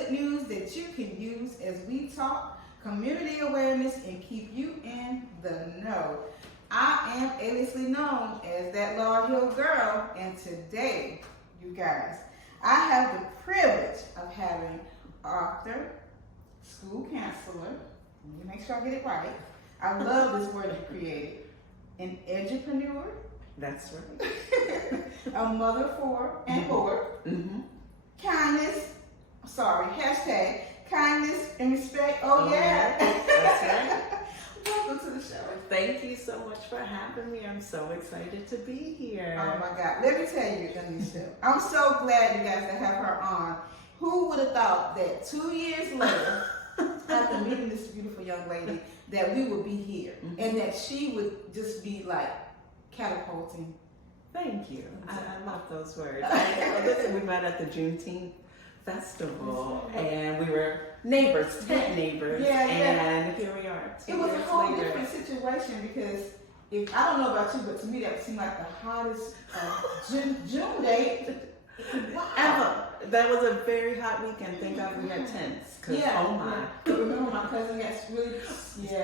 good news that you can use as we talk community awareness and keep you in the know. I am aliasly known as that Laurel Hill girl, and today, you guys, I have the privilege of having author, school counselor, let me make sure I get it right. I love this word you created. An edupreneur. That's right. A mother for and for. Kindness, hashtag kindness and respect. Oh yeah. That's right. Welcome to the show. Thank you so much for having me. I'm so excited to be here. Oh my God. Let me tell you, Aniesha, I'm so glad you guys to have her on. Who would have thought that 2 years later, after meeting this beautiful young lady, that we would be here and that she would just be like catapulting. Thank you. I love those words. Listen, we met at the Juneteenth festival and we were neighbors, tent neighbors, and here we are. It was a whole different situation because if I don't know about you, but to me that seemed like the hottest June date ever. That was a very hot weekend. Thank God we had tents. Oh my. Remember my cousin got really, she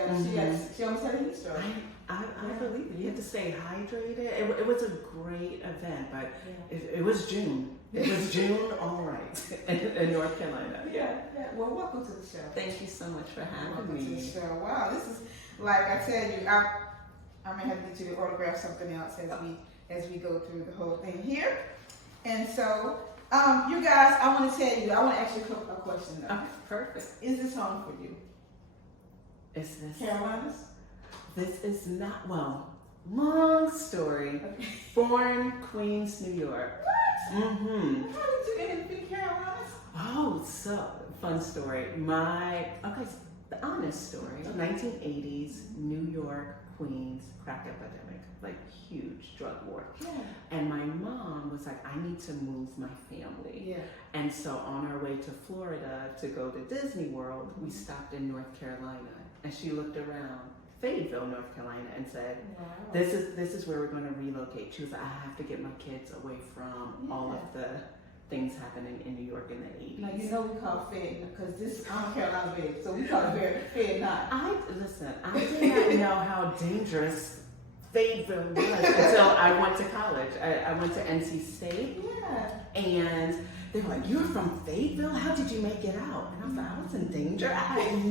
almost had a heat stroke. I believe it. You had to stay hydrated. It was a great event, but it was June. It was June, all right, in North Carolina. Yeah. Well, welcome to the show. Thank you so much for having me. Welcome to the show. Wow, this is, like I tell you, I may have to get you to autograph something else as we go through the whole thing here. And so, you guys, I want to ask you a question though. Okay, perfect. Is this home for you? Is this Carolinas? This is not, long story. Okay. Born Queens, New York. What? How did you end up in Carolinas? Oh, so fun story. The honest story. 1980s, New York, Queens, crack epidemic, like huge drug war. Yeah. And my mom was like, I need to move my family. Yeah. And so on our way to Florida to go to Disney World, we stopped in North Carolina. And she looked around Fayetteville, North Carolina, and said, Wow. this is where we're going to relocate. She was like, I have to get my kids away from all of the things happening in New York in the 80s. Now, you know we call Fed, because I'm Carolina Fed, so we call it Fed not. I did not know how dangerous Fayetteville was until I went to college. I went to NC State. Yeah. And they were like, you're from Fayetteville? How did you make it out? And I was like, I was in danger. I had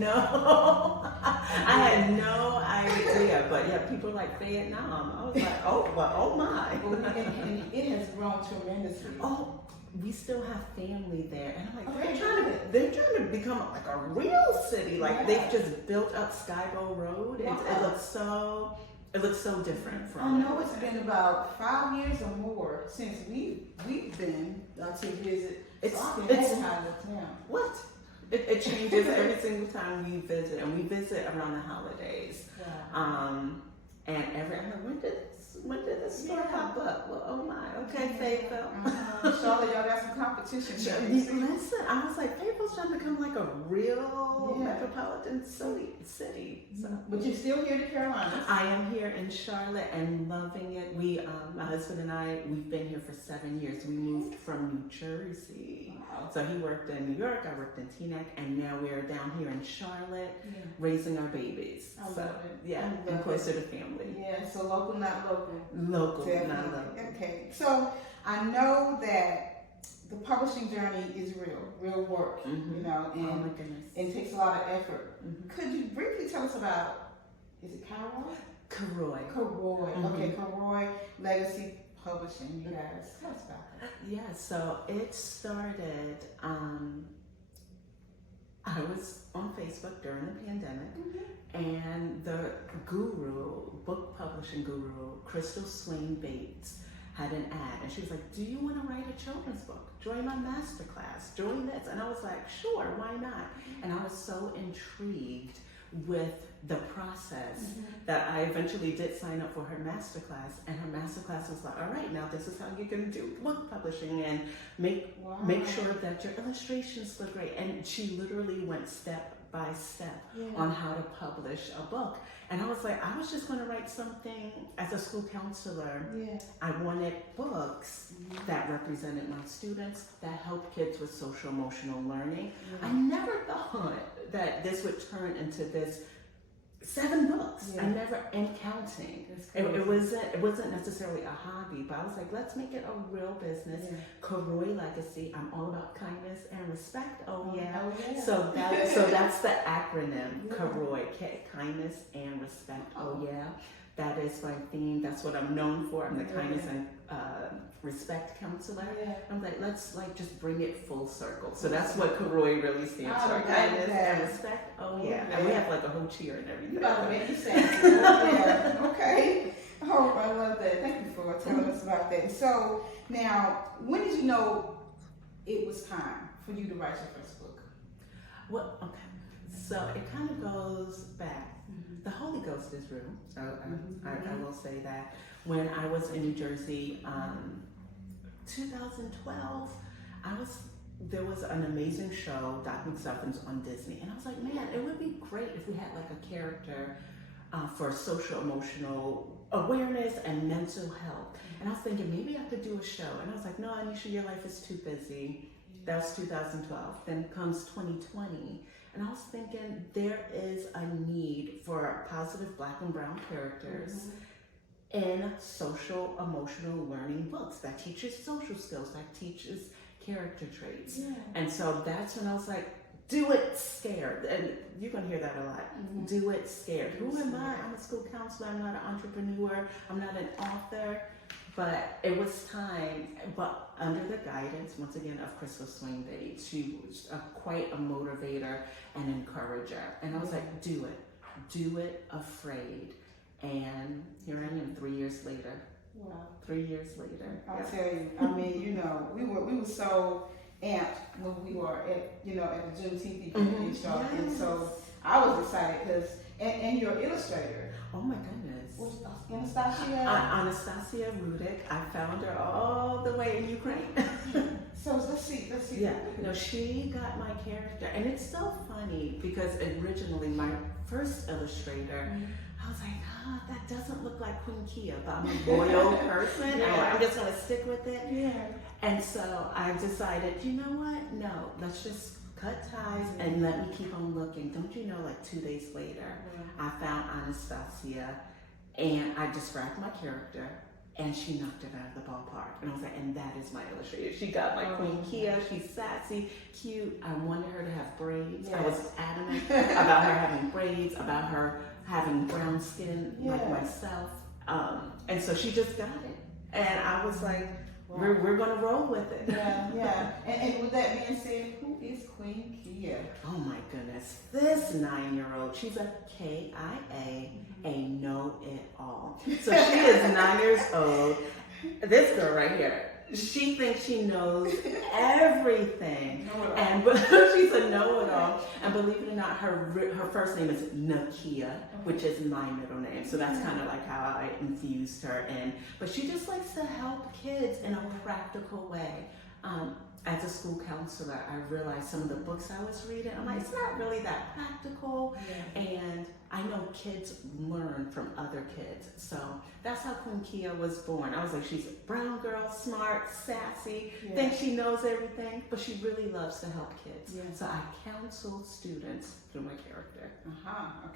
no idea. But yeah, people like Vietnam. I was like, oh my. And it has grown tremendously. Oh, we still have family there. And I'm like, they're trying to become like a real city. Like they've just built up Skybow Road. It looks so different from. I know it's been about 5 years or more since we've been to visit. It's how it looks now. What? It changes every single time we visit, and we visit around the holidays. Wow. And I'm like, when did this store pop up? Well, oh my, okay, Fayetteville. Charlotte, y'all got some competition. Listen, I was like, Fayetteville's trying to become like a real metropolitan city. So, but you're still here in the Carolinas. I am here in Charlotte and loving it. We, my husband and I, we've been here for 7 years. We moved from New Jersey. Wow. So he worked in New York, I worked in Teaneck, and now we're down here in Charlotte raising our babies. I love it. Yeah, and closer to family. Yeah, so local, not local. Local, definitely. not local. Okay, so I know that the publishing journey is real work, you know, and oh my goodness. It takes a lot of effort. Could you briefly tell us about, is it Karoy? Karoy. Okay, Karoy Legacy Publishing, you guys. Tell us about that. Yeah, so it started, I was on Facebook during the pandemic, and the book publishing guru, Crystal Swain Bates, had an ad, and she was like, do you want to write a children's book? Join my masterclass, join this. And I was like, sure, why not? And I was so intrigued with the process that I eventually did sign up for her masterclass, and her masterclass was like, all right, now this is how you're going to do book publishing and make sure that your illustrations look great. And she literally went step by step on how to publish a book. And I was like, I was just going to write something as a school counselor. I wanted books that represented my students, that helped kids with social emotional learning. I never thought that this would turn into this 7 books. I never, and counting. It wasn't necessarily a hobby, but I was like, let's make it a real business. Karoy Legacy. I'm all about kindness and respect. So that's the acronym. Karoy, kindness and respect. That is my theme. That's what I'm known for. I'm the kindness and respect counselor. I'm like, let's just bring it full circle. So that's what Karoy really stands for. Kindness and respect. And we have like a whole cheer and everything. You gotta make it sound. Okay. Oh, I love that. Thank you for telling us about that. So now, when did you know it was time for you to write your first book? Well, okay. So it kind of goes back. The Holy Ghost is real. I will say that. When I was in New Jersey, 2012, there was an amazing show, Doc McStuffins, on Disney, and I was like, man, it would be great if we had like a character for social emotional awareness and mental health. And I was thinking maybe I could do a show, and I was like, no, Aniesha, your life is too busy. That was 2012. Then comes 2020. And I was thinking there is a need for positive Black and brown characters in social emotional learning books that teaches social skills, that teaches character traits. And so that's when I was like, do it scared. And you're going to hear that a lot. Do it scared. Who am I? I'm a school counselor. I'm not an entrepreneur. I'm not an author. But it was time, but under the guidance, once again, of Crystal Swing Bates. She was quite a motivator and encourager. And I was like, do it afraid. And here I am 3 years later. Wow. 3 years later. I'll tell you, I mean, we were so amped when we were at the Juneteenth event show. And so I was excited because, and your illustrator. Oh my goodness. Anastasia Rudik. I found her all the way in Ukraine. So let's see. Yeah, no, she got my character, and it's so funny because originally my first illustrator, I was like, that doesn't look like Queen Kia, but I'm a loyal person. I'm just gonna stick with it. And so I decided, you know what? No, let's just cut ties and let me keep on looking. Don't you know, like 2 days later, I found Anastasia. And I described my character, and she knocked it out of the ballpark. And I was like, and that is my illustrator. She got my Queen Kia. She's sassy, cute. I wanted her to have braids. I was adamant about her having braids, about her having brown skin like myself. And so she just got it. And I was like, we're going to roll with it. And with that being said, who is Queen Kia? Oh my goodness. This 9-year-old, she's a KIA, a know-it-all. So she is 9 years old. This girl right here, she thinks she knows everything. But she's a know-it-all. And believe it or not, her first name is Nakia, which is my middle name. So that's kind of like how I infused her in. But she just likes to help kids in a practical way. As a school counselor, I realized some of the books I was reading, I'm like, it's not really that practical. And I know kids learn from other kids. So that's how Queen Kia was born. I was like, she's a brown girl, smart, sassy, thinks she knows everything, but she really loves to help kids. So I counsel students through my character.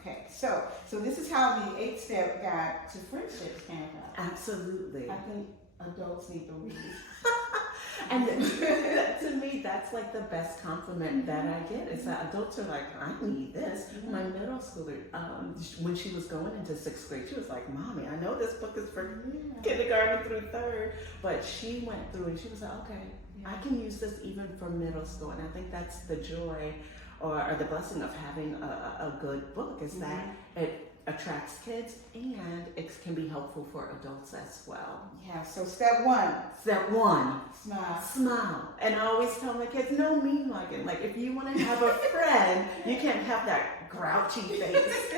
Okay. So this is how the 8-step guide to friendships came about. Absolutely. I think adults need to read this. And to me, that's like the best compliment that I get. Is that adults are like, I need this. My middle schooler, when she was going into 6th grade, she was like, Mommy, I know this book is for kindergarten through 3rd, but she went through and she was like, okay, I can use this even for middle school. And I think that's the joy or the blessing of having a good book is that it attracts kids and it can be helpful for adults as well. So step one. Smile. And I always tell my kids, no mean mugging. Like if you want to have a friend, you can't have that grouchy face.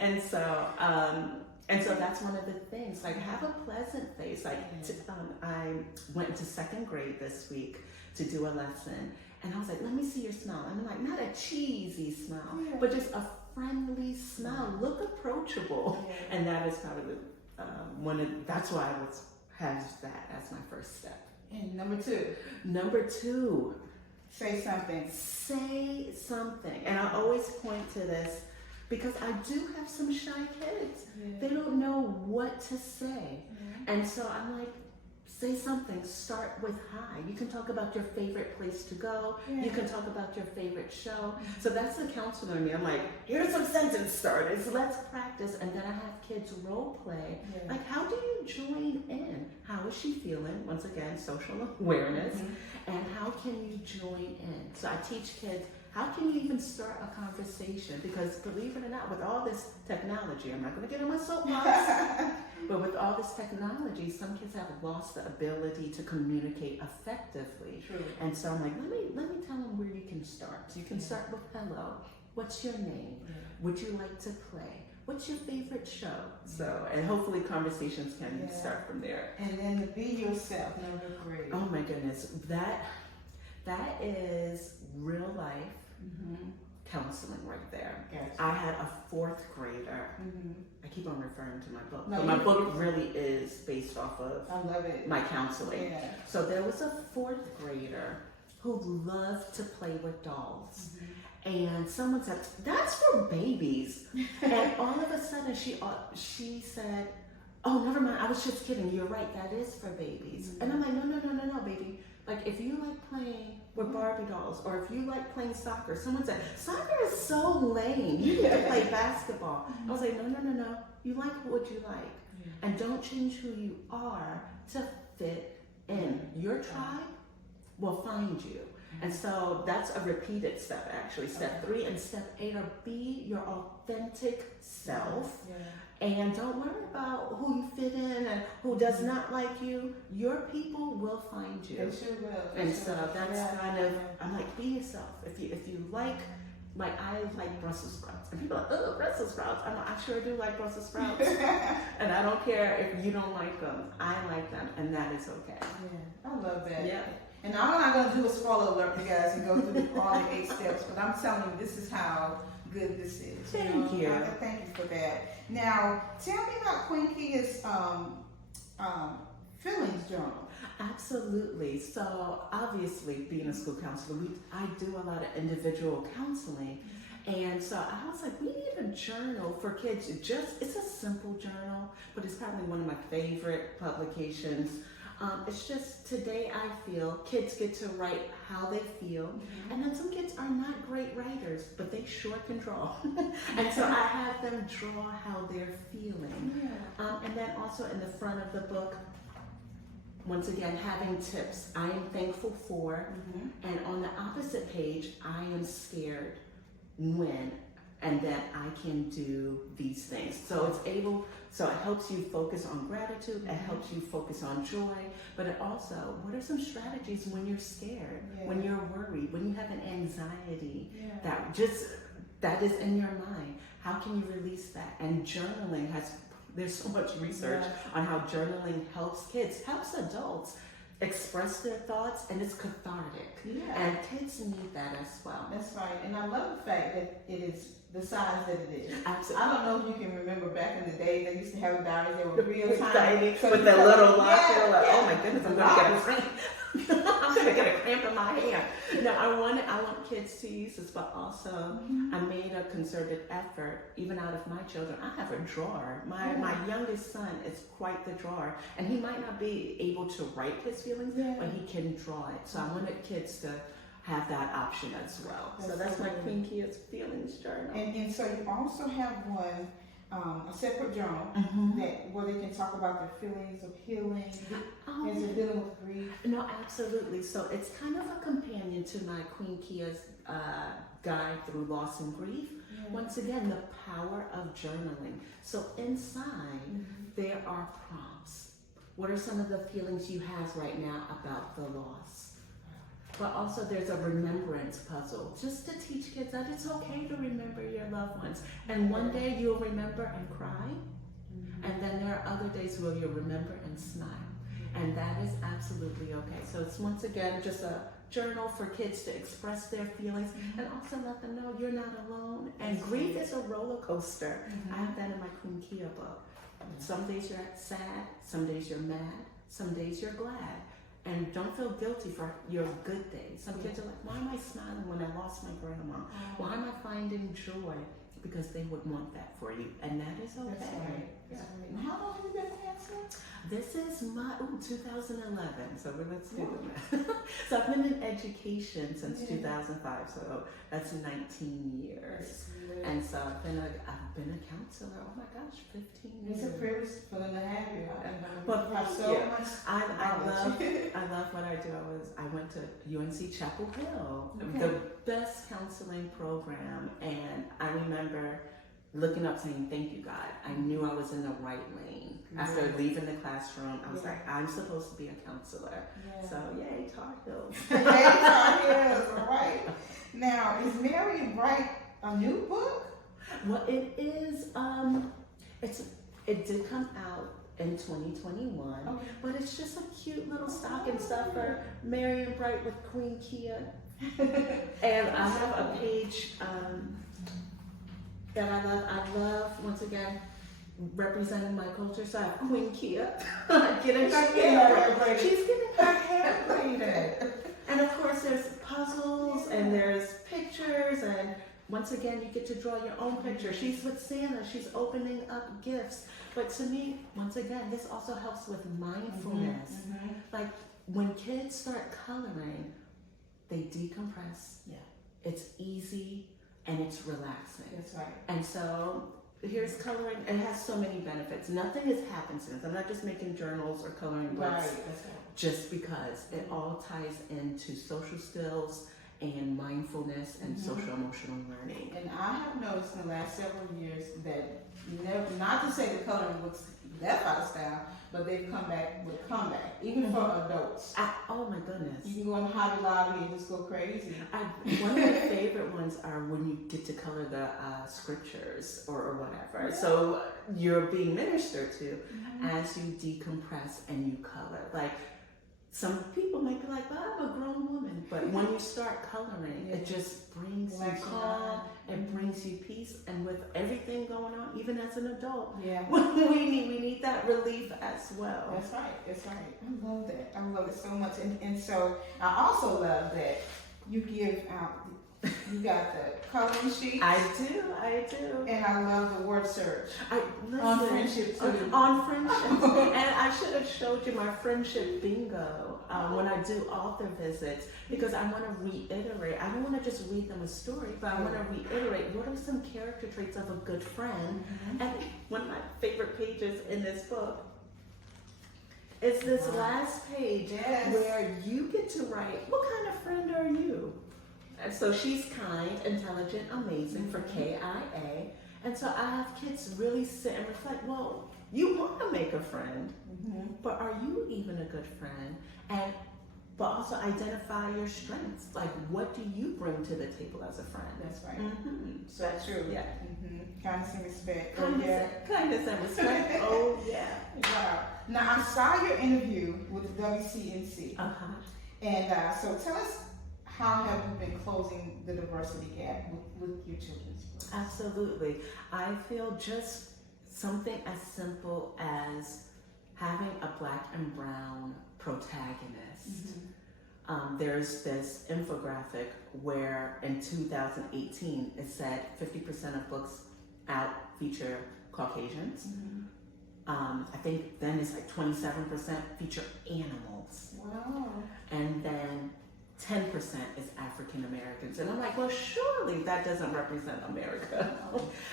And so that's one of the things, like have a pleasant face. Like I went into 2nd grade this week to do a lesson, And I was like, let me see your smile. And I'm like, not a cheesy smile, Yeah. but just a friendly smile. Look approachable. Yeah. And that is probably that's why has that as my first step. And number two. Number two, Say something. say something. And I always point to this because I do have some shy kids. Yeah. They don't know what to say. Yeah. And so I'm like, say something. Start with hi. You can talk about your favorite place to go. Yeah. You can talk about your favorite show. So that's the counselor in me. I'm like, here's some sentence starters. Let's practice. And then I have kids role play. Yeah. Like, how do you join in? How is she feeling? Once again, social awareness. And how can you join in? So I teach kids, how can you even start a conversation? Because believe it or not, with all this technology, I'm not going to get on my soapbox, but with all this technology, some kids have lost the ability to communicate effectively. True. And so I'm like, let me tell them where you can start. So you can start with hello. What's your name? Would you like to play? What's your favorite show? So, and hopefully conversations can start from there. And then to be yourself, number three. Oh my goodness, that is real life counseling right there. Gotcha. I had a fourth grader. Mm-hmm. I keep on referring to my book, No, but my you- book really is based off of I love it. my counseling. Yeah. So there was a fourth grader who loved to play with dolls. And someone said, that's for babies. And all of a sudden she said, oh, never mind, I was just kidding. You're right, that is for babies. And I'm like, no, baby. Like, if you like playing with Barbie dolls, or if you like playing soccer, someone said, soccer is so lame. You need to play basketball. I was like, no. You like what you like. And don't change who you are to fit in. Your tribe will find you. And so that's a repeated step, actually. Step 3 and step 8 are be your authentic self. And don't worry about who you fit in and who does not like you. Your people will find you. They sure will. And so that's kind of, I'm like, be yourself. If you like I like Brussels sprouts. And people are like, oh, Brussels sprouts. I'm like, I sure do like Brussels sprouts. And I don't care if you don't like them. I like them, and that is okay. Yeah, I love that. Yeah. And I'm not going to do a spoiler alert, you guys, and go through all the 8 steps, but I'm telling you, this is how good this is. Thank you. Thank you for that. Now, tell me about Queen Kia's feelings journal. Absolutely. So obviously, being a school counselor, I do a lot of individual counseling. And so I was like, we need a journal for kids. It's a simple journal, but it's probably one of my favorite publications. It's just today I feel kids get to write how they feel, and then some kids are not great writers, but they sure can draw. And so I have them draw how they're feeling. And then also in the front of the book, once again, having tips. I am thankful for, and on the opposite page, I am scared when, and that I can do these things. So it helps you focus on gratitude, it helps you focus on joy, but it also, what are some strategies when you're scared, when you're worried, when you have an anxiety that is in your mind? How can you release that? And journaling there's so much research on how journaling helps kids, helps adults express their thoughts, and it's cathartic. And kids need that as well. That's right. And I love the fact that it is the size that it is. Absolutely. I don't know if you can remember back in the day, they used to have diaries that were real exciting tiny. with that little locker. Oh my goodness, I'm gonna get a cramp. I'm gonna get a cramp in my hand. No, I want kids to use this, but also I made a concerted effort, even out of my children. I have a drawer. My youngest son is quite the drawer, and he might not be able to write his feelings, but he can draw it. So I wanted kids to have that option as well. So that's my Queen Kia's feelings journal. And so you also have one, a separate journal where they can talk about their feelings of healing, as they're dealing with grief. No, absolutely. So it's kind of a companion to my Queen Kia's guide through loss and grief. Once again, the power of journaling. So inside, there are prompts. What are some of the feelings you have right now about the loss? But also there's a remembrance puzzle, just to teach kids that it's okay to remember your loved ones. And one day you'll remember and cry, and then there are other days where you'll remember and smile. And that is absolutely okay. So it's once again just a journal for kids to express their feelings and also let them know you're not alone. And grief is a roller coaster. I have that in my Queen Kia book. Some days you're sad, some days you're mad, some days you're glad. And don't feel guilty for your good days. Some kids are like, why am I smiling when I lost my grandma? Why am I finding joy? Because they would want that for you, and that is okay. That's right. That's right. And how long have you been a counselor? This is my 2011. So let's do the math. So I've been in education since 2005. So that's 19 years. And so I've been a counselor. Oh my gosh, 15 years. It's a privilege for them to have you. But have so much. I love what I do. I went to UNC Chapel Hill, the best counseling program, and I remember looking up saying, thank you, God. I knew I was in the right lane. After leaving the classroom, I was like, I'm supposed to be a counselor. So yay, Tar Heels. Yay, Tar Heels, all right. Now, is Mary and Bright a new book? Well, it is, it did come out in 2021, but it's just a cute little stocking stuffer, Mary and Bright with Queen Kia. And I have a page that I love. I love, once again, representing my culture. So I have Queen Kia getting her hair braided. She's getting her hair braided. And of course, there's puzzles and there's pictures, and once again, you get to draw your own picture. She's with Santa. She's opening up gifts. But to me, once again, this also helps with mindfulness. Like when kids start coloring, they decompress. It's easy and it's relaxing. That's right. And so here's coloring. It has so many benefits. Nothing is happenstance. I'm not just making journals or coloring books just because. It all ties into social skills and mindfulness and social emotional learning. And I have noticed in the last several years that, not to say the coloring books left out of style, but they've come back with comeback, even for adults. Oh my goodness. You can go in Hobby Lobby and just go crazy. One of my favorite ones are when you get to color the scriptures or whatever. So you're being ministered to as you decompress and you color. Like, some people might be like, well, I'm a grown woman. But when you start coloring, it just brings you calm, it brings you peace. And with everything going on, even as an adult, we need that relief as well. That's right, that's right. I love that. I love it so much. And so I also love that you give out, you got the coloring sheet. I do. And I love the word search. On friendship too. On friendship. And I should have showed you my friendship bingo when I do author visits, because I want to reiterate. I don't want to just read them a story, but I want to reiterate what are some character traits of a good friend. And one of my favorite pages in this book is this last page where you get to write, what kind of friend are you? And so she's kind, intelligent, amazing for KIA. And so I have kids really sit and reflect, well, you want to make a friend, but are you even a good friend? But also identify your strengths. Like, what do you bring to the table as a friend? That's right. So true. Yeah. Kindness and respect. Kindness and respect. Oh, yeah. Wow. Now, I saw your interview with WCNC. And so tell us, how have you been closing the diversity gap with your children's books? Absolutely. I feel just something as simple as having a Black and brown protagonist. There's this infographic where in 2018 it said 50% of books out feature Caucasians. I think then it's like 27% feature animals. Wow. And then 10% is African Americans. And I'm like, well, surely that doesn't represent America.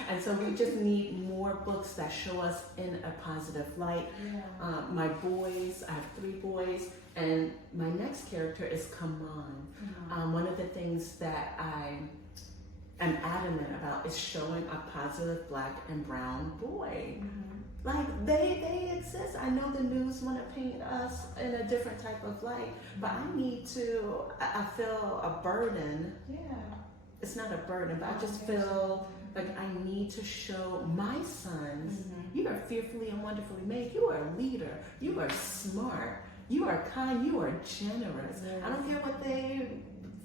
And so we just need more books that show us in a positive light. My boys, I have 3 boys, and my next character is Kaman. One of the things that I am adamant about is showing a positive Black and brown boy. Like, they exist. I know the news want to paint us in a different type of light, but I feel a burden. It's not a burden, but I just feel like I need to show my sons, you are fearfully and wonderfully made. You are a leader. You are smart. You are kind. You are generous. Yes. I don't care what they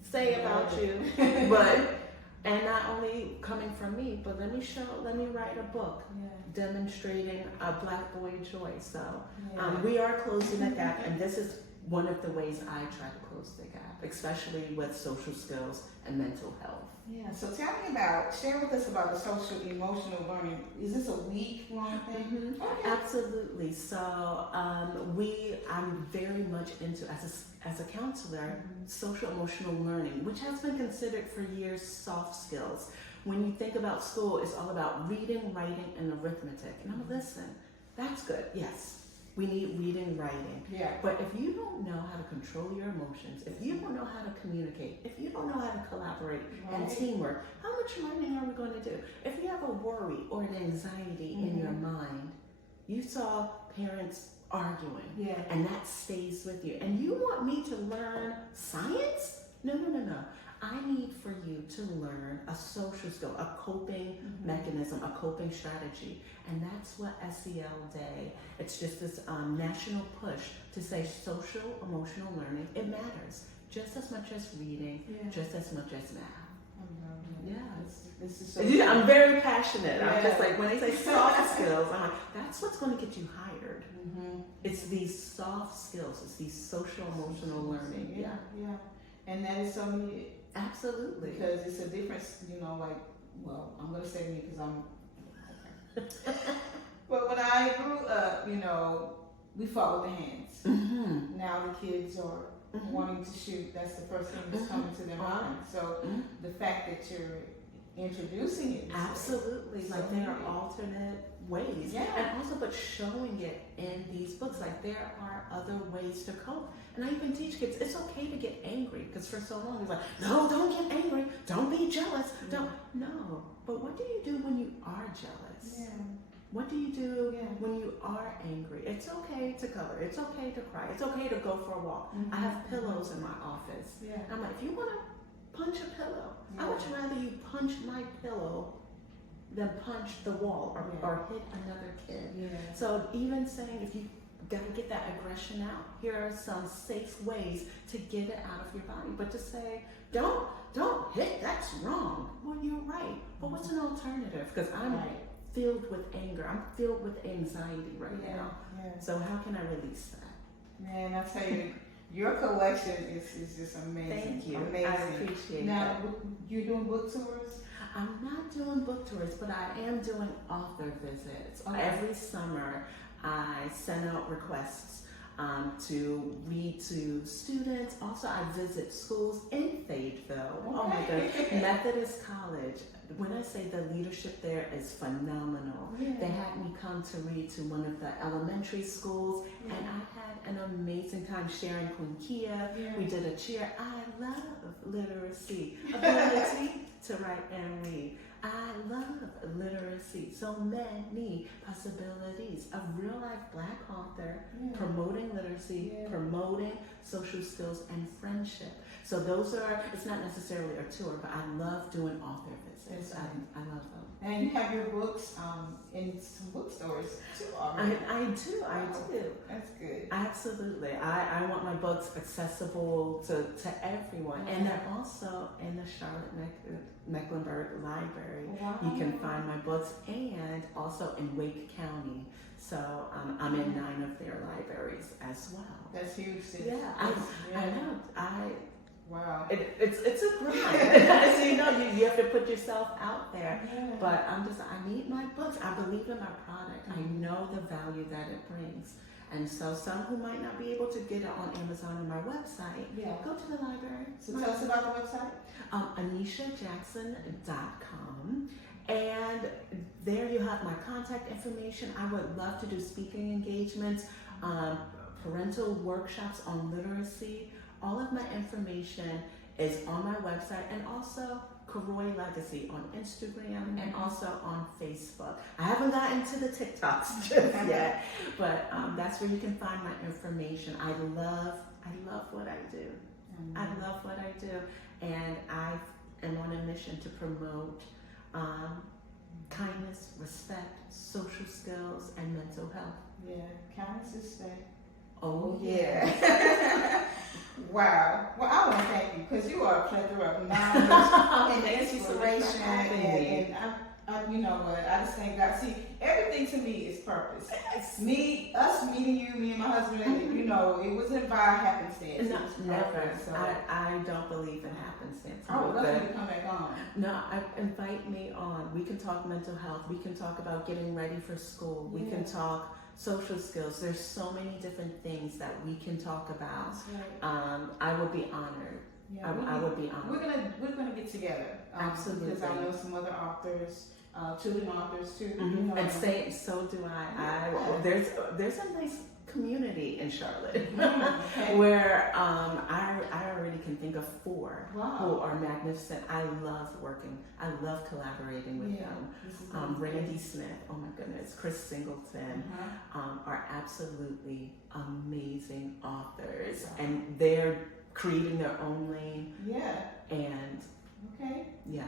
say about you, but and not only coming from me, but let me write a book demonstrating a Black boy joy. So we are closing the gap, and this is one of the ways I try to close the gap, especially with social skills and mental health. Yeah, so share with us about the social emotional learning. Is this a week-long thing? Mm-hmm. Okay. Absolutely. So I'm very much into, as a counselor, social emotional learning, which has been considered for years soft skills. When you think about school, it's all about reading, writing, and arithmetic. And I'm like, listen, that's good. Yes, we need reading, writing. Yeah. But if you don't know how to control your emotions, if you don't know how to communicate, if you don't know how to collaborate and teamwork, how much learning are we going to do? If you have a worry or an anxiety in your mind, you saw parents arguing, and that stays with you. And you want me to learn science? No. I need for you to learn a social skill, a coping mechanism, a coping strategy. And that's what SEL Day, it's just this national push to say social emotional learning, it matters just as much as reading, just as much as math. This is so I'm very passionate. I'm just like, when they say soft skills, I'm like, that's what's going to get you hired. It's these soft skills, it's these social emotional learning. Yeah. And that is so needed. Absolutely. Because it's a difference, I'm going to say me because I'm, but when I grew up, we fought with the hands. Now the kids are wanting to shoot. That's the first thing that's coming to their mind. So the fact that you're introducing it. Absolutely. Like there are alternate ways. And also, but showing it in these books, like there are other ways to cope. And I even teach kids, it's okay to get angry, because for so long it's like, no, don't get angry, don't be jealous, no. But what do you do when you are jealous? What do you do when you are angry? It's okay to color, it's okay to cry, it's okay to go for a walk. I have pillows in my office. And I'm like, if you want to punch a pillow, I would rather you punch my pillow than punch the wall or hit another kid. So even saying, if you got to get that aggression out, here are some safe ways to get it out of your body. But to say, don't hit, that's wrong. Well, you're right. But what's an alternative? Because I'm filled with anger. I'm filled with anxiety right now. So how can I release that? Man, I tell you, your collection is just amazing. Thank you. Amazing. I appreciate now, that. You're doing book tours? I'm not doing book tours, but I am doing author visits. Every summer, I send out requests to read to students. Also, I visit schools in Fayetteville. Oh my goodness. Methodist College. When I say the leadership there is phenomenal. They had me come to read to one of the elementary schools, and I had an amazing time sharing Kunkia. We did a cheer. I love literacy, ability to write and read. I love literacy. So many possibilities. A real life Black author promoting literacy, promoting social skills and friendship. So those are, it's not necessarily a tour, but I love doing author visits. I love them. And you have your books in some bookstores too already. I do. That's good. Absolutely. I want my books accessible to everyone. And they're also in the Charlotte Mecklenburg Library. You can find my books, and also in Wake County. So I'm in 9 of their libraries as well. That's huge. I know. Wow. It's a grind. So you have to put yourself out there. But I need my books. I believe in my product. I know the value that it brings. And so some who might not be able to get it on Amazon and my website, go to the library. So tell us about the website. AnieshaJackson.com. And there you have my contact information. I would love to do speaking engagements, parental workshops on literacy. All of my information is on my website, and also Karoy Legacy on Instagram and also on Facebook. I haven't gotten to the TikToks just yet, but that's where you can find my information. I love what I do. I love what I do, and I am on a mission to promote kindness, respect, social skills, and mental health. Kindness, respect. Oh, yeah. Wow. Well, I want to thank you because you are a plethora of knowledge and inspiration, and you know what? I just thank God. See, everything to me is purpose. Yes. Us meeting you, me and my husband, you know, it wasn't by happenstance. No, never. So. I don't believe in happenstance. I would love you to come back on. No, invite me on. We can talk mental health. We can talk about getting ready for school. We can talk social skills. There's so many different things that we can talk about. That's right. I would be honored. Yeah, I would be honored. We're gonna get together. Absolutely. Because I know some other authors, children authors too. Mm-hmm. You know. And so do I. There's a nice community in Charlotte where I already can think of 4 who are magnificent. I love collaborating with them. Randy Smith, oh my goodness, Chris Singleton are absolutely amazing authors, and they're creating their own lane. Yeah. And yeah.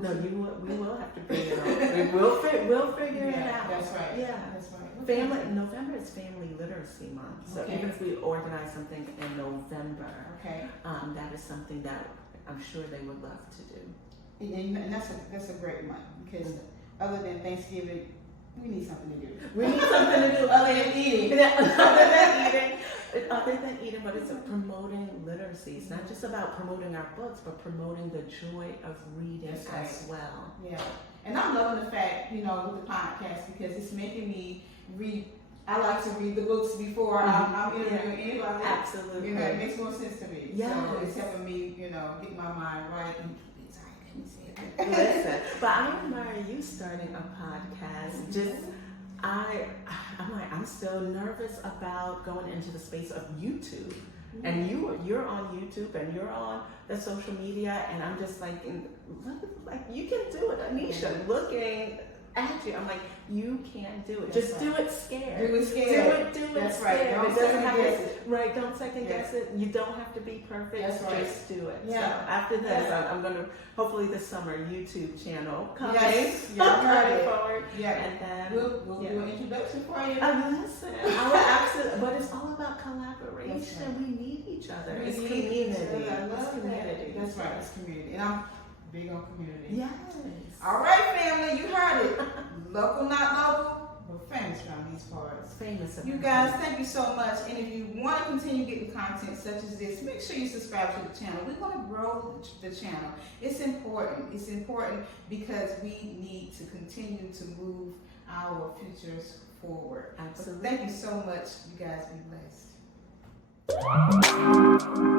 No, we will have to figure it out. We'll figure it out. That's right. Yeah. That's right. November is Family Literacy Month. So even if we organize something in November, that is something that I'm sure they would love to do. And that's a great month because other than Thanksgiving, we need something to do. We need something to do other than eating. Other than eating, but it's promoting literacy. It's not just about promoting our books, but promoting the joy of reading as well. Yeah. And I'm loving the fact, you know, with the podcast because it's making me read. I like to read the books before I'm interviewing anybody. Absolutely. You know, it makes more sense to me. Yeah. So it's helping me, you know, get my mind right. And listen, but I admire you starting a podcast. I'm still nervous about going into the space of YouTube. And you're on YouTube and you're on the social media, and I'm just like you can do it, Aniesha. Looking at you, I'm like, you can't do it. Just do it scared. Do it scared. Do it That's scared. right. It doesn't have to. Don't second guess it. You don't have to be perfect. That's right. Just do it. Yeah. So after this, I'm gonna hopefully this summer YouTube channel coming. Yes. Yeah, forward. Yeah. And then we'll do an introduction for you. Listen, I would absolutely. But it's all about collaboration. Right. We need each other. We It's need community. each other. I love It's community. that. That's right. It's community, and I'm big on community. Yes. All right, family, you heard it. Local, not local, but famous around these parts. Famous. You guys, thank you so much. And if you want to continue getting content such as this, make sure you subscribe to the channel. We want to grow the channel. It's important. It's important because we need to continue to move our futures forward. Absolutely. But thank you so much. You guys be blessed.